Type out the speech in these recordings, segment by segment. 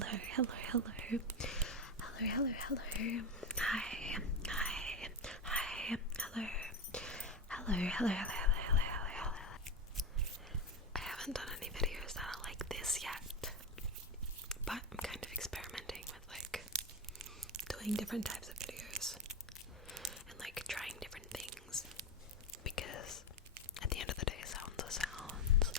hello. Hi. Hello. I haven't done any videos that are like this yet, but I'm kind of experimenting with like doing different types of videos and like trying different things, because at the end of the day, sounds are sounds.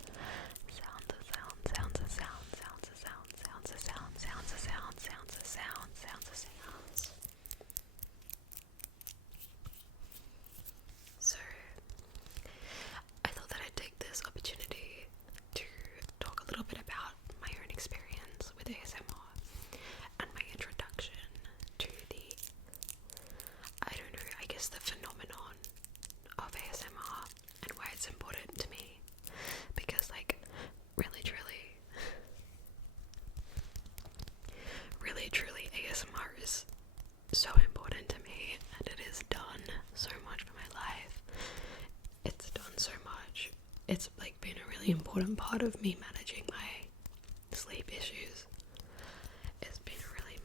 So I thought that I'd take this opportunity to talk a little bit about my own experience with ASMR and my introduction to the phenomenon of ASMR and why it's important to me, because like really truly ASMR is so important to me, and it has done so much for my life. It's done so much. It's like been a really important part of me managing my sleep issues. It's been a really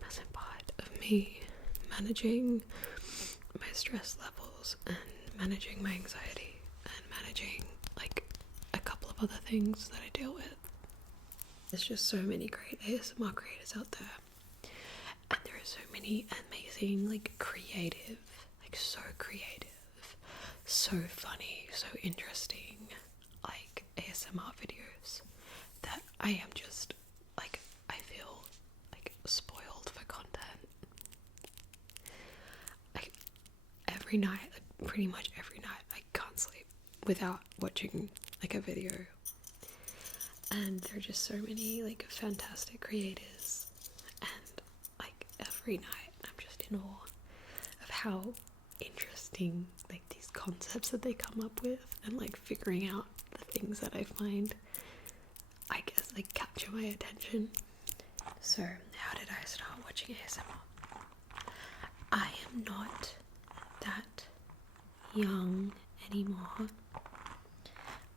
massive part of me managing my stress levels and managing my anxiety and managing like a couple of other things that I deal with. There's just so many great ASMR creators out there, and there are so many amazing, like so creative, so funny, so interesting, like ASMR videos that I am just like, I feel like spoiled for content. Like pretty much every night, I can't sleep without watching like a video. And there are just so many like fantastic creators, and like every night I'm just in awe of how interesting like these concepts that they come up with, and like figuring out the things that I find, I guess, like capture my attention. So how did I start watching ASMR? I am not that young anymore.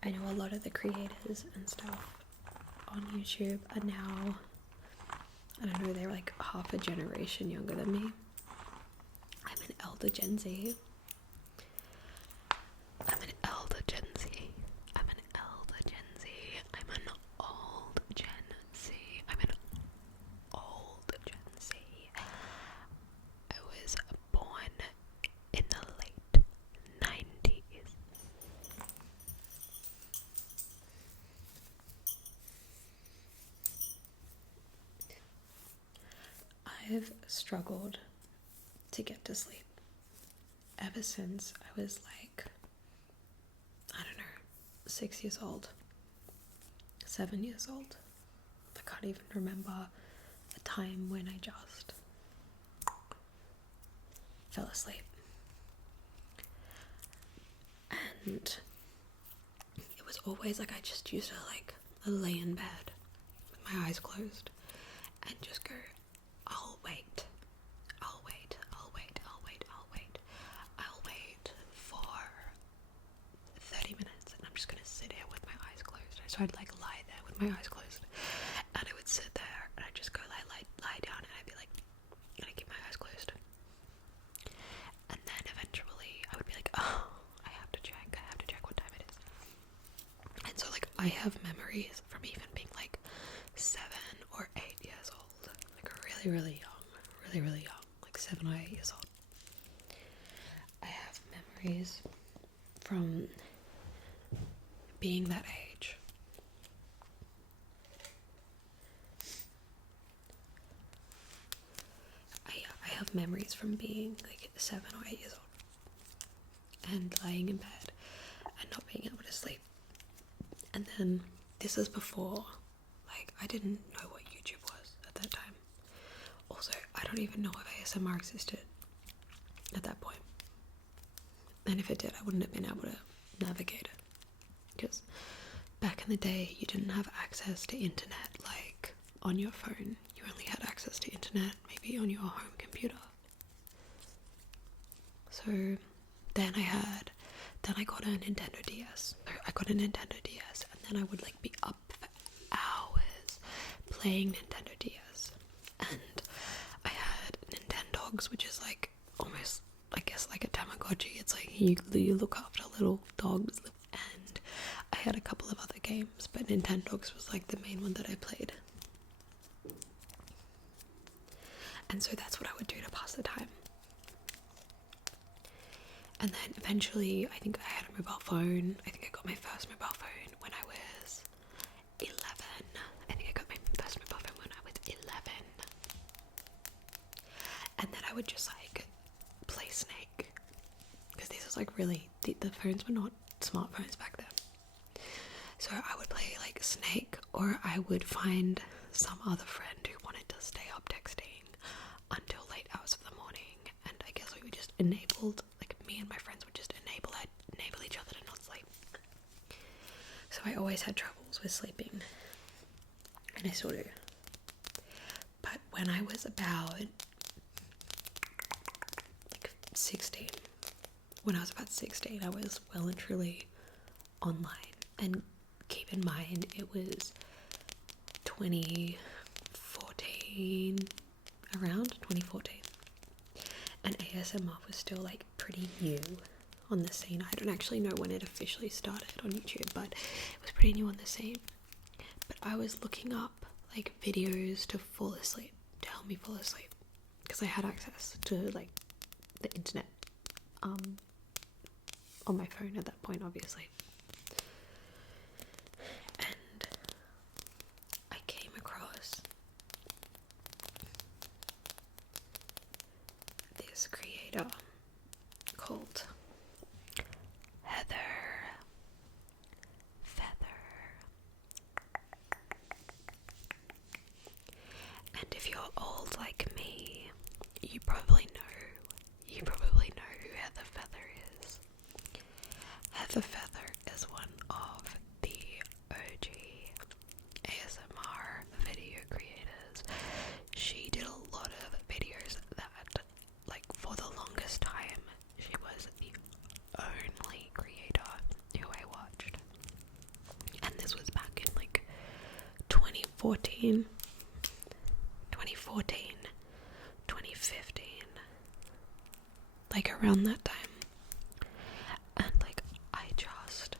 I know a lot of the creators and stuff on YouTube are now, I don't know, they're like half a generation younger than me. I'm an elder Gen Z. I'm an old Gen Z. I'm an old Gen Z. I was born in the late 90s. I've struggled to get to sleep ever since I was like, I don't know, 6 years old, 7 years old. I can't even remember a time when I just fell asleep. And it was always like I just used to like lay in bed with my eyes closed and just go, I'll wait for 30 minutes, and I'm just gonna sit here with my eyes closed. So I'd like lie there with my eyes closed, and I would sit there and I'd just go lie down, and I'd be like, and I'd keep my eyes closed, and then eventually I would be like, oh, I have to check what time it is. And so like I have memories from even being like 7 or 8 years old, like really young, like 7 or 8 years old. I have memories from being that age. I have memories from being like 7 or 8 years old and lying in bed and not being able to sleep. And then this is before, like, I didn't know what YouTube was at that time. Also, I don't even know if ASMR existed at that point. And if it did, I wouldn't have been able to navigate it. Because back in the day, you didn't have access to internet like on your phone. You only had access to internet maybe on your home computer. So then I got a Nintendo DS. So I got a Nintendo DS, and then I would like be up for hours playing Nintendo DS, and I had Nintendogs, which is like almost, I guess, like a Tamagotchi. It's like you look after little dogs, and I had a couple of other games, but Nintendogs was like the main one that I played. And so that's what I would do to pass the time. And then eventually, I think I had a mobile phone. I think I got my first mobile phone when I was 11. I think I got my first mobile phone when I was 11. And then I would just like play Snake. Because this was like really, the phones were not smartphones back then. So I would play like Snake, or I would find some other friend who wanted to stay up texting until late hours of the morning. And I guess we were just enabled, like me and my friends would just enable each other to not sleep. So I always had troubles with sleeping, and I still do. But when I was about like 16, I was well and truly online. And keep in mind, it was 2014, around 2014. And ASMR was still like pretty new on the scene. I don't actually know when it officially started on YouTube, but it was pretty new on the scene. But I was looking up like videos to fall asleep, to help me fall asleep, because I had access to like the internet on my phone at that point, obviously. And I came across this creator called Feather. And if you're old like me, you probably know who Heather Feather is. Heather Feather is one of the OG ASMR video creators. She did a lot of videos that, like, for the longest time, she was the only creator who I watched. And this was back in like 2014, 2015, like around that time. And like, I just,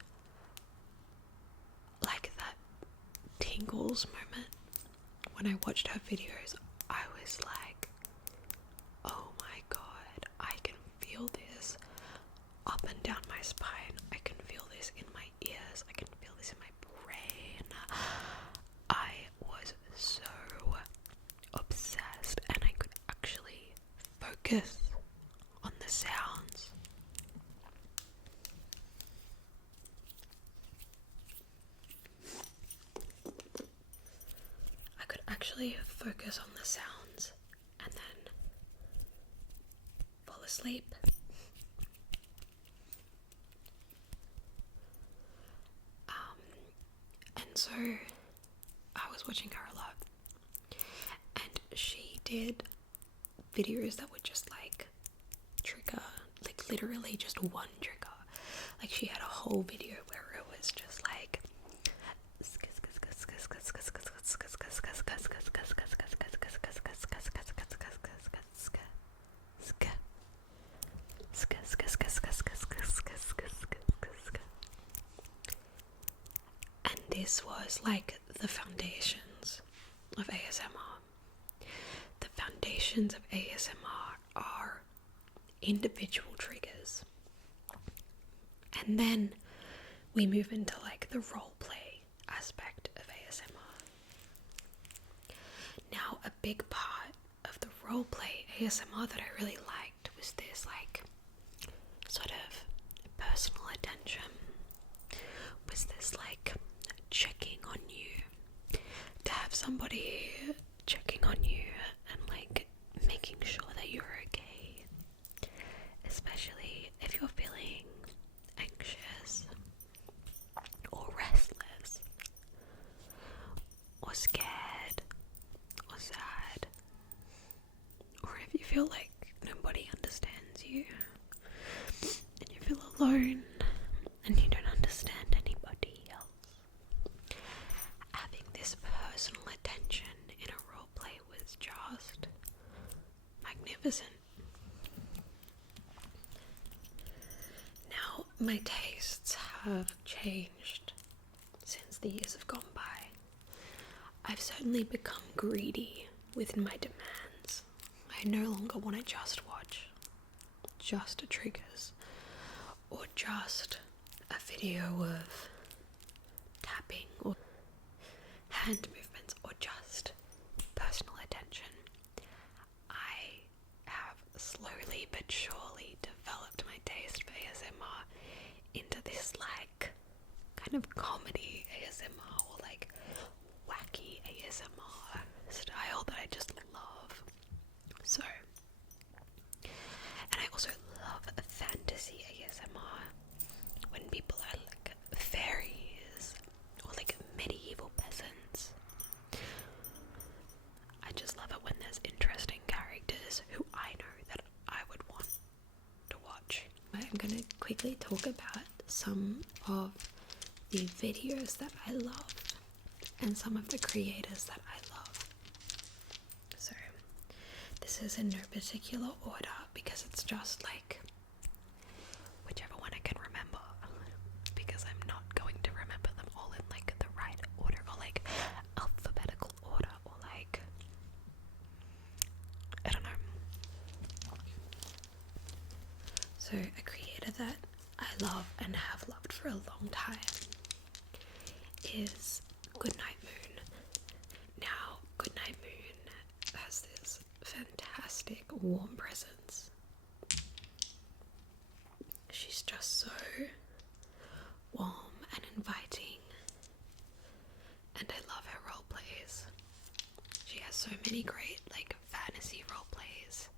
like that tingles moment when I watched her videos. I was like, oh my god, I can feel this up and down my spine. I can feel this in my ears. I can feel this in my brain. I was so obsessed, and I could actually focus on the sounds. I could actually focus on the sounds and then fall asleep. And so I was watching her a lot, and she did videos that would just like trigger, like literally just one trigger. Like, she had a whole video where it was just like and this was like the foundations of ASMR. The foundations of ASMR are individual triggers, and then we move into like the role play aspect of ASMR. Now, a big part of the role play ASMR that I really liked was this like sort of personal attention, was this like checking on you, to have somebody checking on you and like making sure that you're okay, especially if you're feeling anxious or restless or scared or sad, or if you feel like nobody understands you and you feel alone and you don't understand anybody else. Having this personal attention magnificent. Now, my tastes have changed since the years have gone by. I've certainly become greedy with my demands. I no longer want to just watch just triggers or just a video of tapping or hand movements or just personal attention. I have slowly but surely developed my taste for ASMR into this like kind of comedy ASMR or like wacky ASMR style that I just love. So, and I also love fantasy ASMR when people are like fairies or like medieval peasants. I just love it when there's interesting characters who I know that I would want to watch. I'm going to quickly talk about some of the videos that I love and some of the creators that I love. So this is in no particular order because it's just like whichever one I can remember, because I'm not going to remember them all in like the right order or like alphabetical order or like, I don't know. So a creator that I love and have loved for a long time is Goodnight Moon. Now, Goodnight Moon has this fantastic warm presence. She's just so warm and inviting, and I love her role plays. She has so many great like fantasy role plays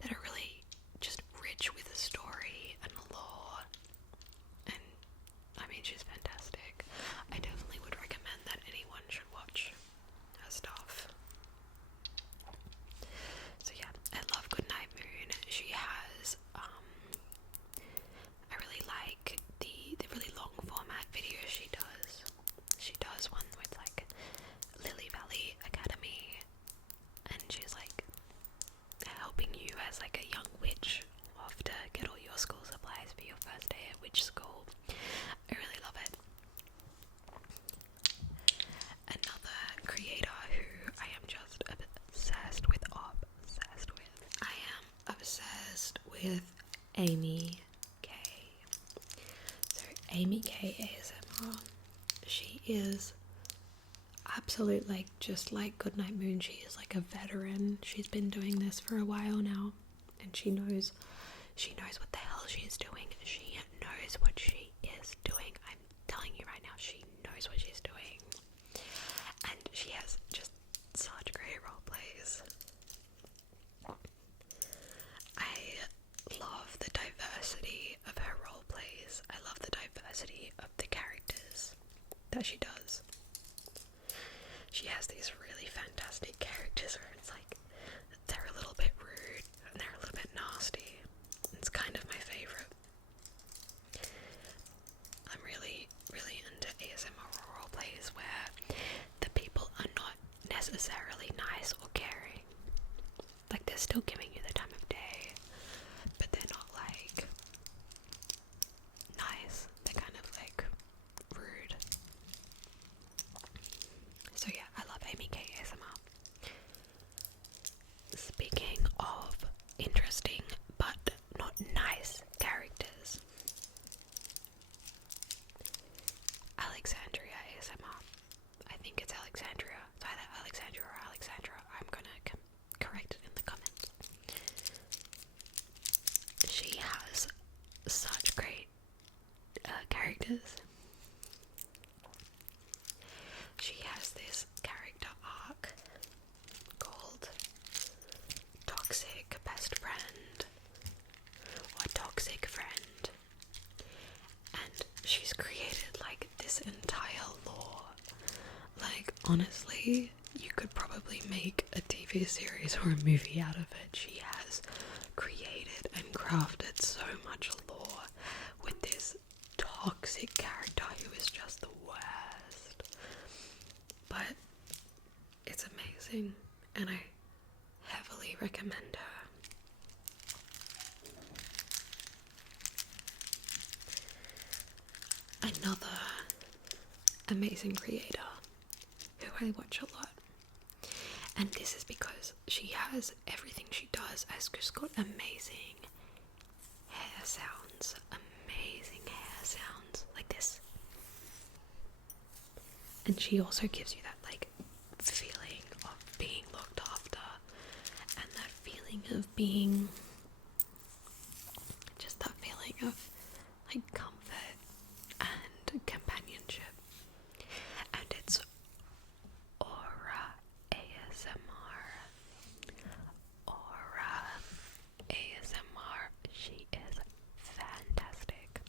that are really just rich with a story and lore, and I mean, she's fantastic. I definitely would recommend that anyone should watch her stuff. So yeah, I love Goodnight Moon. She has I really like the really long format videos she does. She does one with like Lily Valley Academy, and she's like helping you as like a young witch off to get all your school supplies for your first day at witch school. I really love it. Another creator who I am just obsessed with. I am obsessed with Amy K. So Amy K ASMR. She is absolute like just like Goodnight Moon. She is like a veteran. She's been doing this for a while now, and she knows what the hell she's doing. She knows what she is doing. I'm telling you right now, she knows what she's doing. And she has just such great role plays. I love the diversity of her role plays. I love the diversity of the characters that she does. She has these really fantastic characters where it's like they're a little bit rude and they're a little bit nasty. It's kind of my favorite. I'm really, really into ASMR role plays where the people are not necessarily nice or caring. Like they're still giving you the time of day, but they're not like nice. They're kind of like rude. So yeah, I love Amy K ASMR. Speaking of interesting but not nice characters, Alexandria ASMR. I think it's Alexandria. It's either Alexandria or Alexandra. I'm gonna correct it in the comments. She has such great characters. She has this character arc called Toxic Best Friend or Toxic Friend, and she's created like this entire lore. Like honestly, you could probably make a TV series or a movie out of it. She has created and crafted so much lore with this toxic character who is just the worst. But it's amazing, and I heavily recommend her. another amazing creator who I watch a lot. And this is because she has everything she does has just got amazing hair sounds. Amazing hair sounds like this. And she also gives you that like feeling of being looked after and that feeling of being just that feeling of like comfort and companionship. And it's Aura ASMR. Aura ASMR. She is fantastic.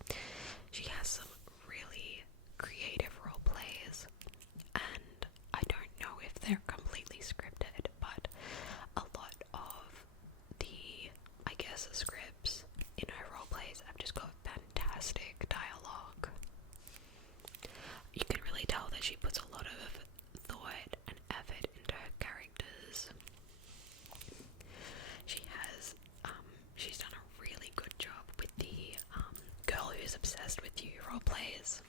She has some really creative role plays, and I don't know if they're completely scripted, but a lot of the, I guess, scripts in her role plays have just got fantastic dialogue. You can really tell that she puts a lot of thought and effort into her characters. She's done a really good job with the girl who's obsessed with you role plays.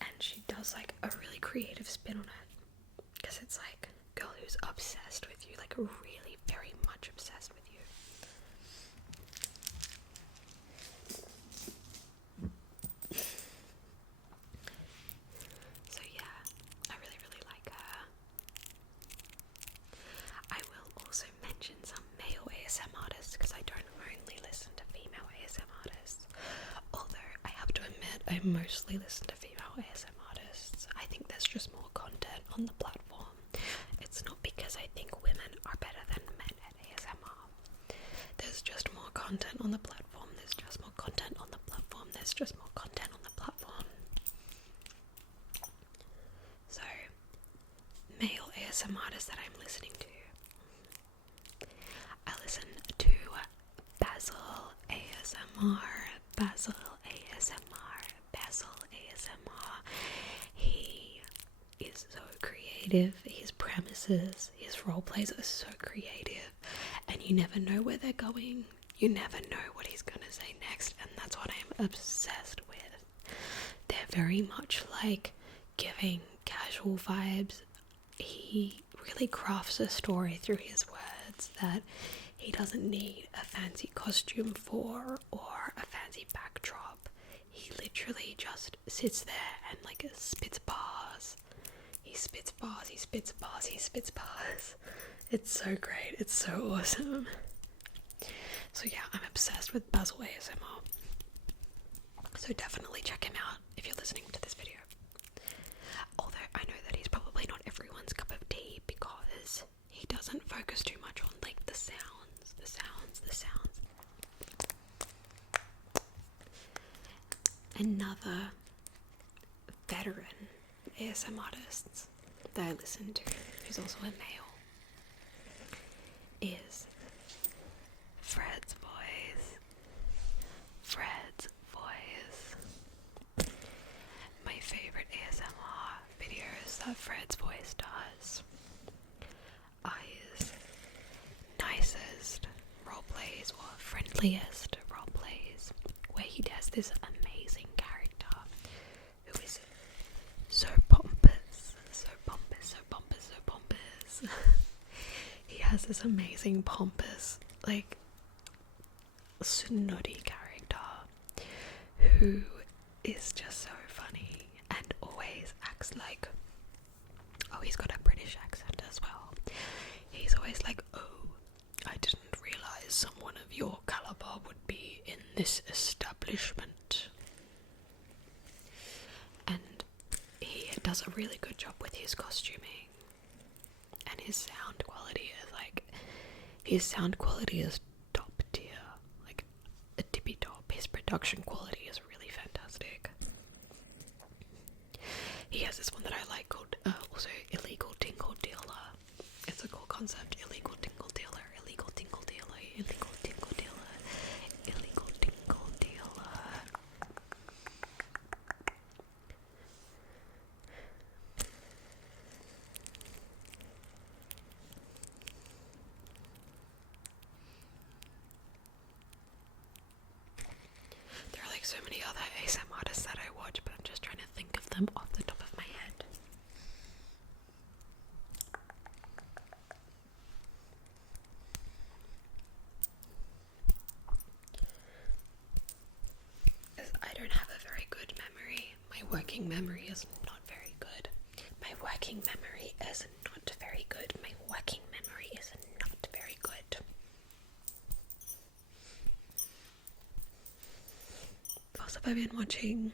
And she does like a really creative spin on it, because it's like girl who's obsessed with you, like really very much obsessed with you. So yeah, I really like her. I will also mention some male ASM artists, because I don't only listen to female ASM artists, although I have to admit I mostly listen to female ASM artists. I think there's just more content on the platform. It's not because I think women are better than men at ASMR. There's just more content on the platform. There's just more content on the platform. There's just more content on the platform. So, male ASM artists that I'm listening to. I listen to Basil ASMR. Basil ASMR. Basil ASMR. He is so creative. His premises, his role plays are so creative, and you never know where they're going. You never know what he's gonna say next, and that's what I'm obsessed with. They're very much like giving casual vibes. He really crafts a story through his words that he doesn't need a fancy costume for or a fancy backdrop. He literally just sits there and like spits bars. He spits bars, he spits bars, he spits bars. It's so great, it's so awesome. So yeah, I'm obsessed with Basil ASMR. So definitely check him out if you're listening to this video. Although I know that he's probably not everyone's cup of tea, because he doesn't focus too much on like the sounds. Another veteran ASM artist that I listen to, who's also a male, is FredsVoice. FredsVoice. My favorite ASMR videos that FredsVoice does are his nicest roleplays or friendliest roleplays, where he does this amazing character who is so pompous. He has this amazing pompous, like, snotty character who is just so funny and always acts like, oh, he's got a British accent as well. He's always like, oh, I didn't realise someone of your calibre would be in this establishment. And he does a really good job with his costuming, and his sound quality is like, his sound quality is top tier, like a tippy top. His production quality is really fantastic. He has this one that I like called also Illegal Tingle Dealer. It's a cool concept. Illegal Tingle Dealer, Illegal Tingle Dealer, Illegal Tingle Dealer, Illegal Tingle Dealer. They're so many other ASM artists that I watch, but I'm just trying to think of them off the top of my head. Because I don't have a very good memory. My working memory is not very good. My working memory is not very good. My working memory is not very good. Who else have I been watching?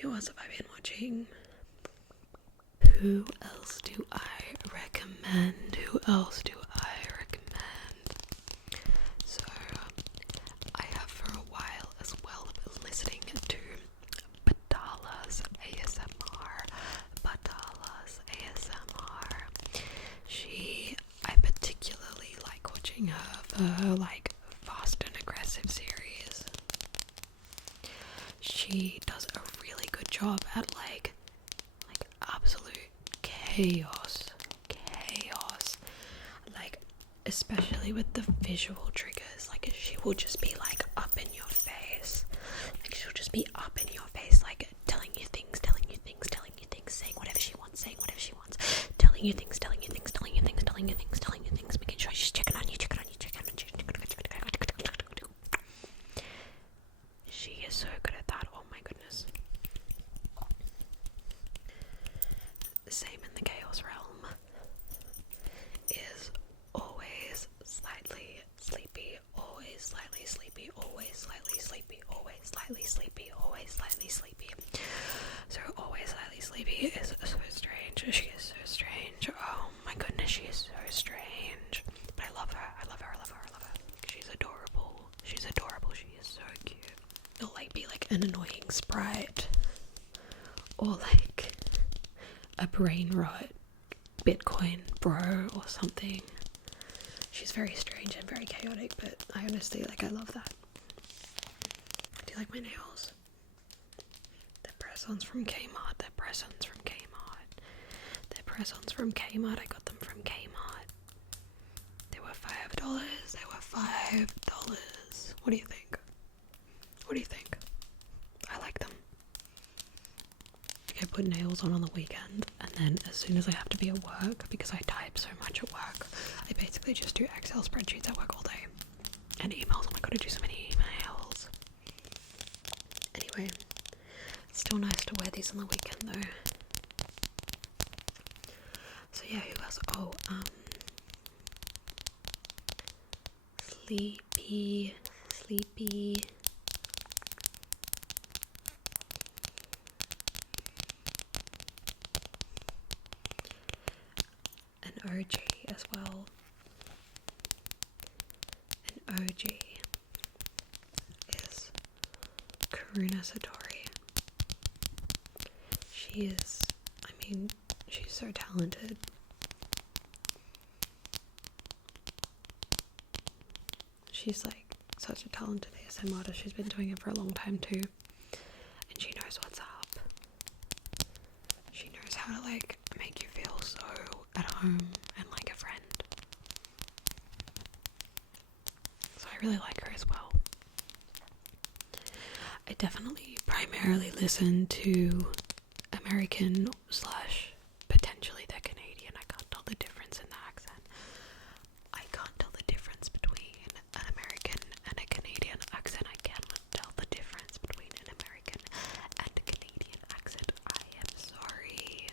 Who else have I been watching? Who else do I recommend? Who else do I recommend? So, I have for a while as well been listening to Batala's ASMR. Batala's ASMR. I particularly like watching her for her like fast and aggressive series. She does a really good job at like absolute chaos, like especially with the visual triggers. Like she will just be like up in your face, like she'll just be up in your face, like telling you things, saying whatever she wants, telling you things, making sure she's checking on you. She is so good at that. Oh my goodness. Same in the chaos realm is always slightly sleepy, always slightly sleepy, always slightly sleepy, always slightly sleepy, always slightly sleepy. So always slightly sleepy is so strange. She is so strange. Oh my goodness, she is so strange. But I love her. She's adorable. She is so cute. It'll like be like an annoying sprite, or like a brain rot Bitcoin bro or something. She's very strange and very chaotic, but I honestly I love that. Do you like my nails? They're press-ons from Kmart. I got them from Kmart. They were $5. What do you think? I like them. I put nails on the weekend, and then as soon as I have to be at work, because I type so much at work, I basically just do Excel spreadsheets at work all day. And emails. Oh my god, I do so many emails. Anyway, it's still nice to wear these on the weekend though. So yeah, who else? Oh, Sleepy. An OG as well. An OG is Karuna Satori. She's so talented. She's like such a talented ASM artist. She's been doing it for a long time too. And she knows what's up. She knows how to like make you feel so at home and like a friend. So I really like her as well. I definitely primarily listen to American / potentially they're Canadian. I can't tell the difference in the accent. I can't tell the difference between an American and a Canadian accent. I cannot tell the difference between an American and a Canadian accent. I am sorry.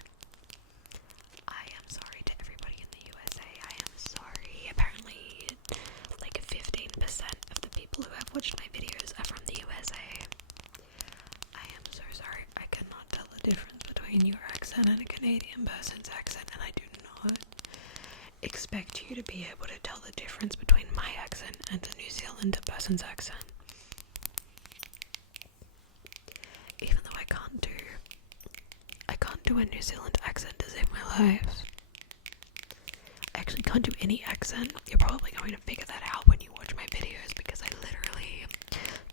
I am sorry to everybody in the USA. I am sorry. Apparently, like 15% of the people who have watched my videos are from the USA. I am so sorry. I cannot tell the difference between your accent and a Canadian person's accent, and I do not expect you to be able to tell the difference between my accent and a New Zealand person's accent. Even though I can't do a New Zealand accent to save my life. I actually can't do any accent. You're probably going to figure that out when you watch my videos, because I literally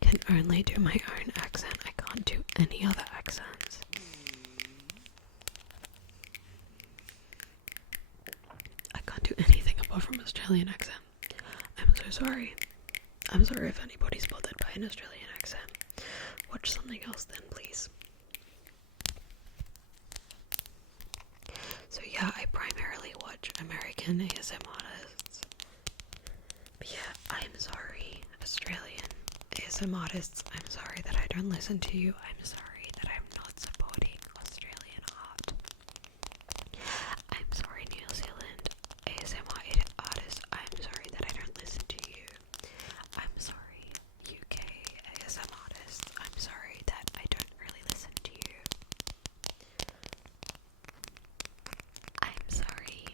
can only do my own accent. I can't do any other accents. I can't do anything apart from Australian accent. I'm so sorry. I'm sorry if anybody's bothered by an Australian accent. Watch something else then, please. So yeah, I primarily watch American ASM artists. But yeah, I'm sorry, Australian ASM artists. I'm sorry that I don't listen to you. I'm sorry that I'm not supporting Australian art. I'm sorry, New Zealand ASMR artists. I'm sorry that I don't listen to you. I'm sorry, UK ASM artists. I'm sorry that I don't really listen to you. I'm sorry,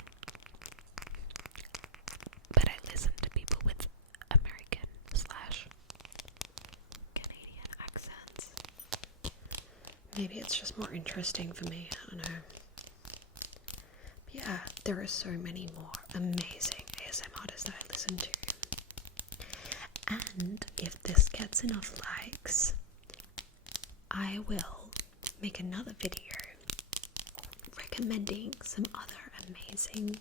but I listen to people with American / Canadian accents. Maybe it's just more interesting for me, I don't know. But yeah, there are so many more amazing ASM artists that I listen to. And if this gets enough likes, I will make another video recommending some other amazing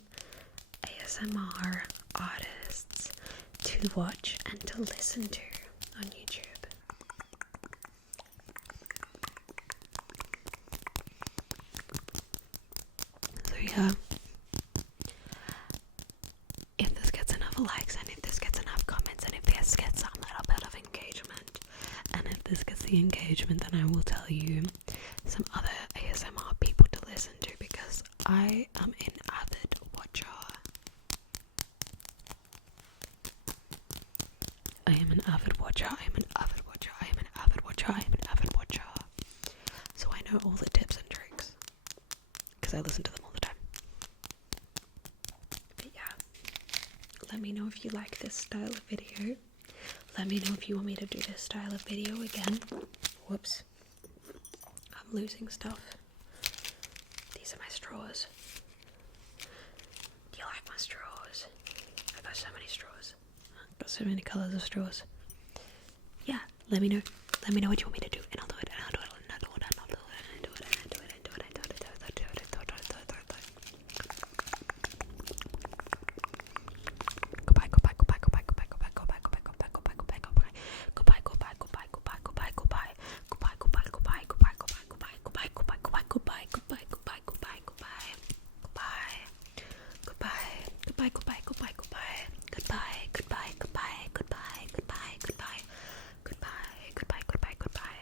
ASMR artists to watch and to listen to on YouTube. So yeah, if this gets enough likes and if this gets enough comments and if this gets some little bit of engagement, and if this gets the engagement, then I will tell you some other ASMR people to listen to, because I am an avid watcher. I am an avid watcher. I am an avid watcher. I am an avid watcher. I am an avid watcher. So I know all the tips and tricks because I listen to them all the time. But yeah, let me know if you like this style of video. Let me know if you want me to do this style of video again. Whoops. I'm losing stuff. These are my straws. Do you like my straws? I've got so many straws. I've got so many colours of straws. Yeah, let me know. Let me know what you want me to do in other